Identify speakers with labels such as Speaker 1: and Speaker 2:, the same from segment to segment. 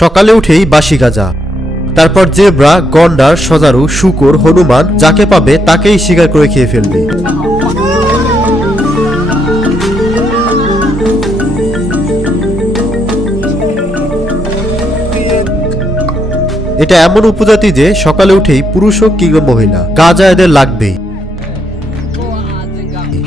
Speaker 1: সকালে উঠেই বাসি গাজা। তারপর জেব্রা, গন্ডার, সজারু, শুকর, হনুমান, যাকে পাবে তাকেই শিকার করে খেয়ে ফেলবে। এটা এমন উপজাতি যে সকালে উঠেই পুরুষ হোক কিংবা মহিলা, গাজা এদের লাগবেই।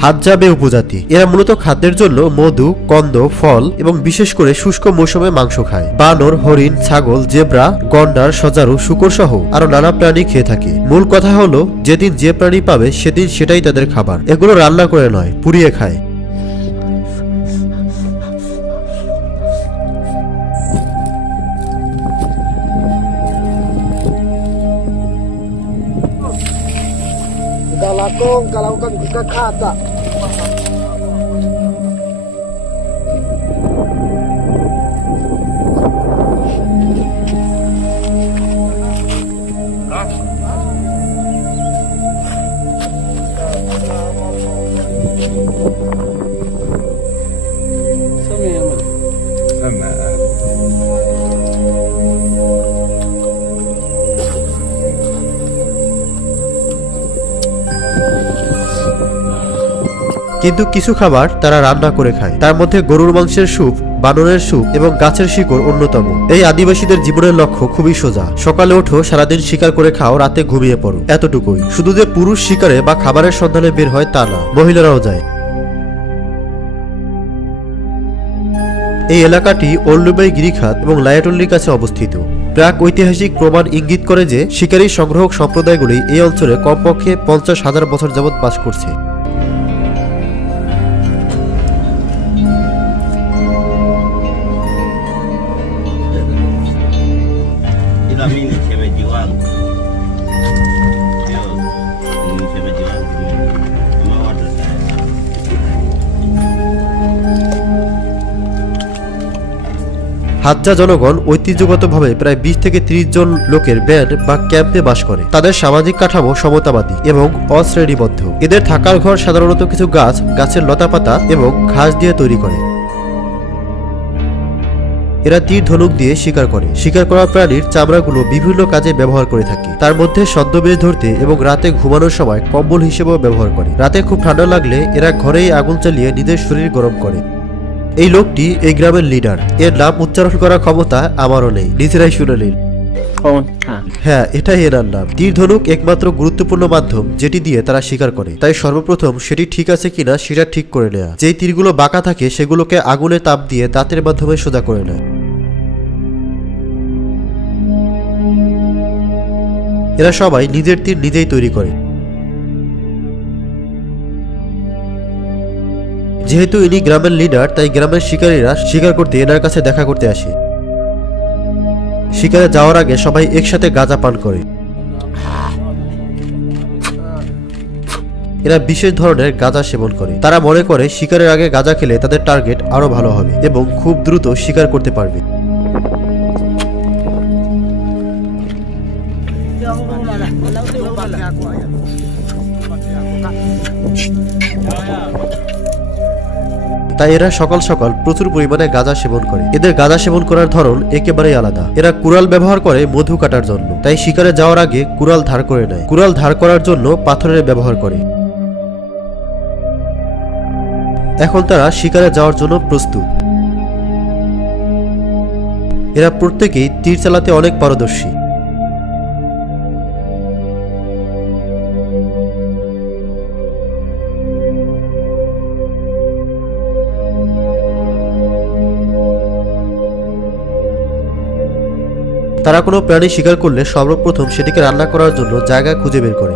Speaker 1: হাতজাবে উপজাতি। এরা মূলত খাদ্যের জন্য মধু, কন্দ, ফল এবং বিশেষ করে শুষ্ক মৌসুমে মাংস খায়। বানর, হরিণ, ছাগল, জেব্রা, গন্ডার, সজারু শুকর সহ আরও নানা প্রাণী খেয়ে থাকে। মূল কথা হলো, যেদিন যে প্রাণী পাবে, সেদিন সেটাই তাদের খাবার। এগুলো রান্না করে নয়, পুড়িয়ে খায়।
Speaker 2: kalakong kalaukan kukakata Thank you.
Speaker 1: কিন্তু কিছু খাবার তারা রান্না করে খায়। তার মধ্যে গরুর মাংসের স্যুপ, বানরের স্যুপ এবং গাছের শিকড় অন্যতম। এই আদিবাসীদের জীবনের লক্ষ্য খুবই সোজা। সকালে ওঠো, সারাদিন শিকার করে খাও, রাতে ঘুমিয়ে পড়ো। এতটুকুই। শুধু যে পুরুষ শিকারে বা খাবারের সন্ধানে বের হয় তা না, মহিলারাও যায়। এই এলাকাটি ওল্লুবাই গিরিখাত এবং লায়াটল্লির কাছে অবস্থিত। প্রাক ঐতিহাসিক প্রমাণ ইঙ্গিত করে যে, শিকারী সংগ্রাহক সম্প্রদায়গুলি এই অঞ্চলে কমপক্ষে পঞ্চাশ হাজার বছর যাবৎ বাস করছে। হাজ্জা জনগণ ঐতিহ্যগতভাবে প্রায় বিশ থেকে ত্রিশ জন লোকের ব্যান্ড বা ক্যাম্পে বাস করে। তাদের সামাজিক কাঠামো সমতাবাদী এবং অশ্রেণীবদ্ধ। এদের থাকার ঘর সাধারণত কিছু গাছ, গাছের লতাপাতা এবং ঘাস দিয়ে তৈরি করে। এরা তীর ধনুক দিয়ে শিকার করে। শিকার করা প্রাণীর চামড়াগুলো বিভিন্ন কাজে ব্যবহার করে থাকে। তার মধ্যে ছদ্মবেশ ধরতে এবং রাতে ঘুমানোর সময় কম্বল হিসেবেও ব্যবহার করে। রাতে খুব ঠান্ডা লাগলে এরা ঘরেই আগুন চালিয়ে নিজের শরীর গরম করে। এই লোকটি এই গ্রামের লিডার এর নাম উচ্চারণ করার ক্ষমতা আমারও নেই। নিজেরাই শুনে নিন। হ্যাঁ এটাই এনার নাম। তীর ধনুক একমাত্র গুরুত্বপূর্ণ মাধ্যম যেটি দিয়ে তারা শিকার করে। তাই সর্বপ্রথম সেটি ঠিক আছে কিনা সেটা ঠিক করে নেয়া। যেই তীরগুলো বাঁকা থাকে সেগুলোকে আগুনে তাপ দিয়ে দাঁতের মাধ্যমে সোজা করে নেয়। এরা সবাই নিজের তীর নিজেই তৈরি করে। যেহেতু ইনি গ্রামের লিডার তাই গ্রামের শিকারীরা শিকার করতে এনার কাছে দেখা করতে আসে। শিকারে যাওয়ার আগে সবাই একসাথে গাঁজা পান করে। এরা বিশেষ ধরনের গাঁজা সেবন করে। তারা মনে করে শিকারের আগে গাঁজা খেলে তাদের টার্গেট আরও ভালো হবে এবং খুব দ্রুত শিকার করতে পারবে। তাই এরা সকাল সকাল প্রচুর পরিমাণে গাঁজা সেবন করে। এদের গাঁজা সেবন করার ধরন একেবারেই আলাদা। এরা কুড়াল ব্যবহার করে মধু কাটার জন্য। তাই শিকারে যাওয়ার আগে কুড়াল ধার করে নেয়। কুড়াল ধার করার জন্য পাথরের ব্যবহার করে। এখন তারা শিকারে যাওয়ার জন্য প্রস্তুত। এরা প্রত্যেকেই তীর চালাতে অনেক পারদর্শী। তারা কোনো প্রাণী শিকার করলে সর্বপ্রথম সেটিকে রান্না করার জন্য জায়গা খুঁজে বের করে?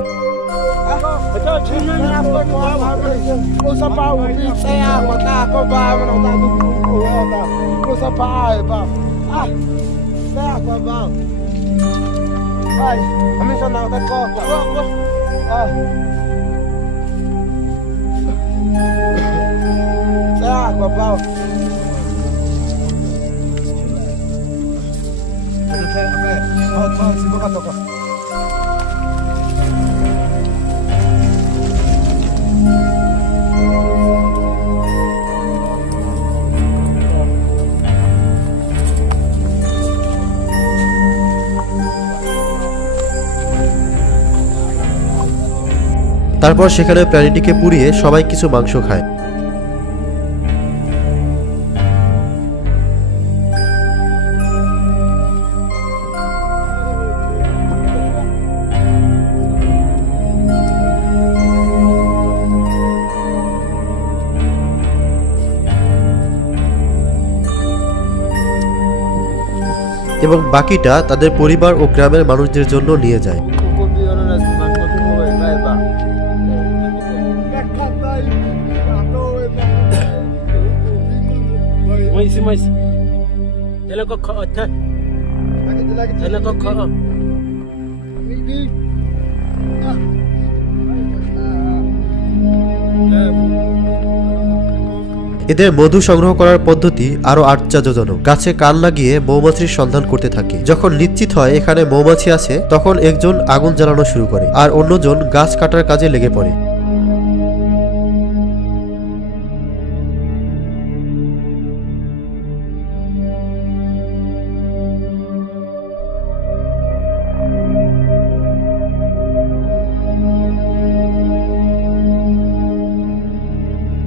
Speaker 1: তারপর সেখানে প্রাণীটিকে পুড়িয়ে সবাই কিছু মাংস খায়। এবং বাকিটা তাদের পরিবার ও গ্রামের মানুষদের জন্য নিয়ে যায়। এদের মধু সংগ্রহ করার পদ্ধতি আরও আশ্চর্যজনক। গাছে কান লাগিয়ে মৌমাছির সন্ধান করতে থাকে। যখন নিশ্চিত হয় এখানে মৌমাছি আছে, তখন একজন আগুন জ্বালানো শুরু করে, আর অন্যজন গাছ কাটার কাজে লেগে পড়ে।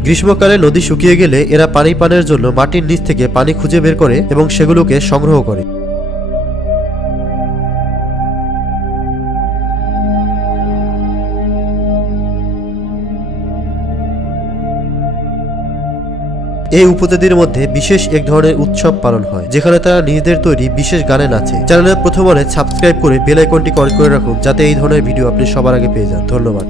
Speaker 1: গ্রীষ্মকালে নদী শুকিয়ে গেলে এরা পানি পানের জন্য মাটির নিচ থেকে পানি খুঁজে বের করে এবং সেগুলোকে সংগ্রহ করে। এই উপজাতির মধ্যে বিশেষ এক ধরনের উৎসব পালন হয়, যেখানে তারা নিজেদের তৈরি বিশেষ গানে নাচে। চ্যানেলের প্রথম সাবস্ক্রাইব করে বেল আইকনটি কল করে রাখুন, যাতে এই ধরনের ভিডিও আপনি সবার আগে পেয়ে যান। ধন্যবাদ।